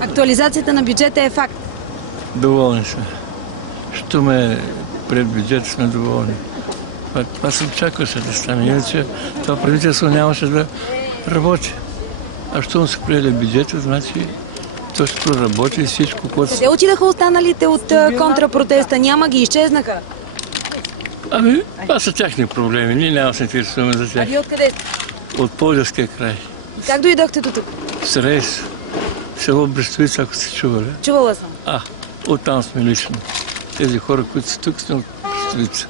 Актуализацията на бюджета е факт. Доволни сме. Що ме пред бюджет сме доволни. Това се очакваше да стане. Иначе това правителство нямаше да работи. А щом се приеде бюджета, значи то ще проработи и всичко, което... Къде отидаха останалите от контрапротеста? Няма ги, изчезнаха. Ами, това са тяхни проблеми. Ние няма да се интересуваме за А тях. вие откъде сте? От Пловдивския край. Как дойдохте до тук? С рейс. Село Брестовица, ако сте чували. Чувала съм. Оттам сме лично. Тези хора, които са тук, сме от Брестовица.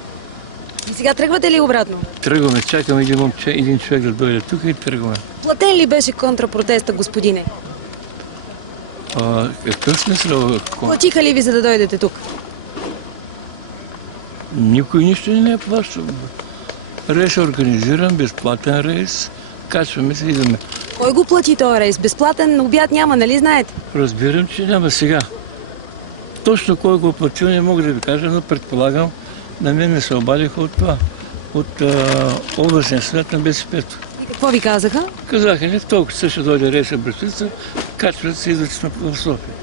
И сега тръгвате ли обратно? Тръгваме, чакаме един човек да дойде тук и тръгваме. Платен ли беше контрапротеста, господине? Какъв смисъл? Платиха ли ви, за да дойдете тук? Никой нищо не е плащал. Рейс е организиран, безплатен рейс. Качваме се и идваме. Кой го плати този рейс? Безплатен обяд няма, нали знаете? Разбирам, че няма сега. Точно кой го платил, не мога да ви кажа, но предполагам, на мен не се обадиха от това. От областния съвет на БСП-то. И какво ви казаха? Казаха ли, в толкова също дойде рейса в Брестовица, качват се и идват в София.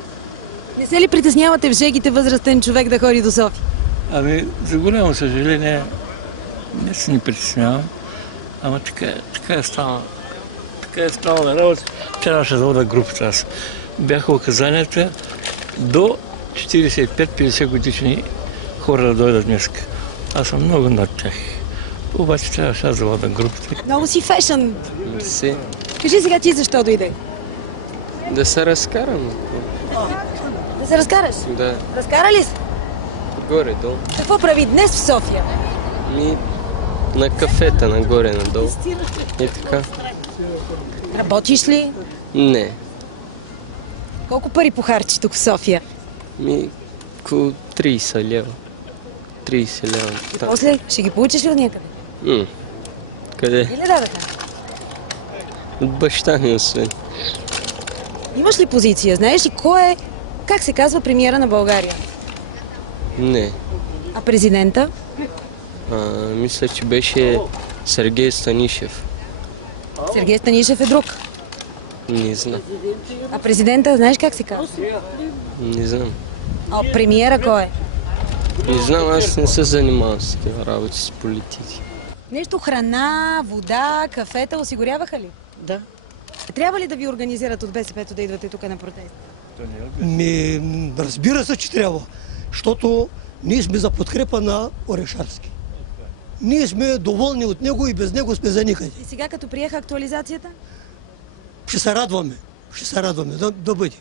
Не се ли притеснявате в жегите възрастен човек да ходи до София? Ами, за голямо съжаление, не се ни притеснявам, ама така е станало. Така е станала работа. Трябваше да вода групата аз. Бяха указанията до 45-50 годишни хора да дойдат днес. Аз съм много над тях. Обаче трябваше аз да вода групата. Много си фешън. Си. Кажи сега ти защо дойде? Да се разкарам. Да се разкараш? Да. Разкара ли се? Горе-долу. Какво прави днес в София? На кафета, нагоре-надолу. И така. Работиш ли? Не. Колко пари похарчиш тук в София? Около 30 лева. 30 лева. Да. После ще ги получиш ли от някъде? Къде? Или дадаха? От баща ми освен. Имаш ли позиция? Знаеш ли кой е, как се казва, премиера на България? Не. А президента? Мисля, че беше Сергей Станишев. Сергей Станишев е друг. Не знам. А президента, знаеш как се казва? Не знам. А премиера кой е? Не знам, аз не се занимавам с такива работи, с политики. Нещо храна, вода, кафета осигуряваха ли? Да. Трябва ли да ви организират от БСП-то да идвате тук на протест? Разбира се, че трябва, защото ние сме за подкрепа на Орешарски. Ние сме доволни от него и без него сме за никъде. И сега като приеха актуализацията? Ще се радваме да бъде.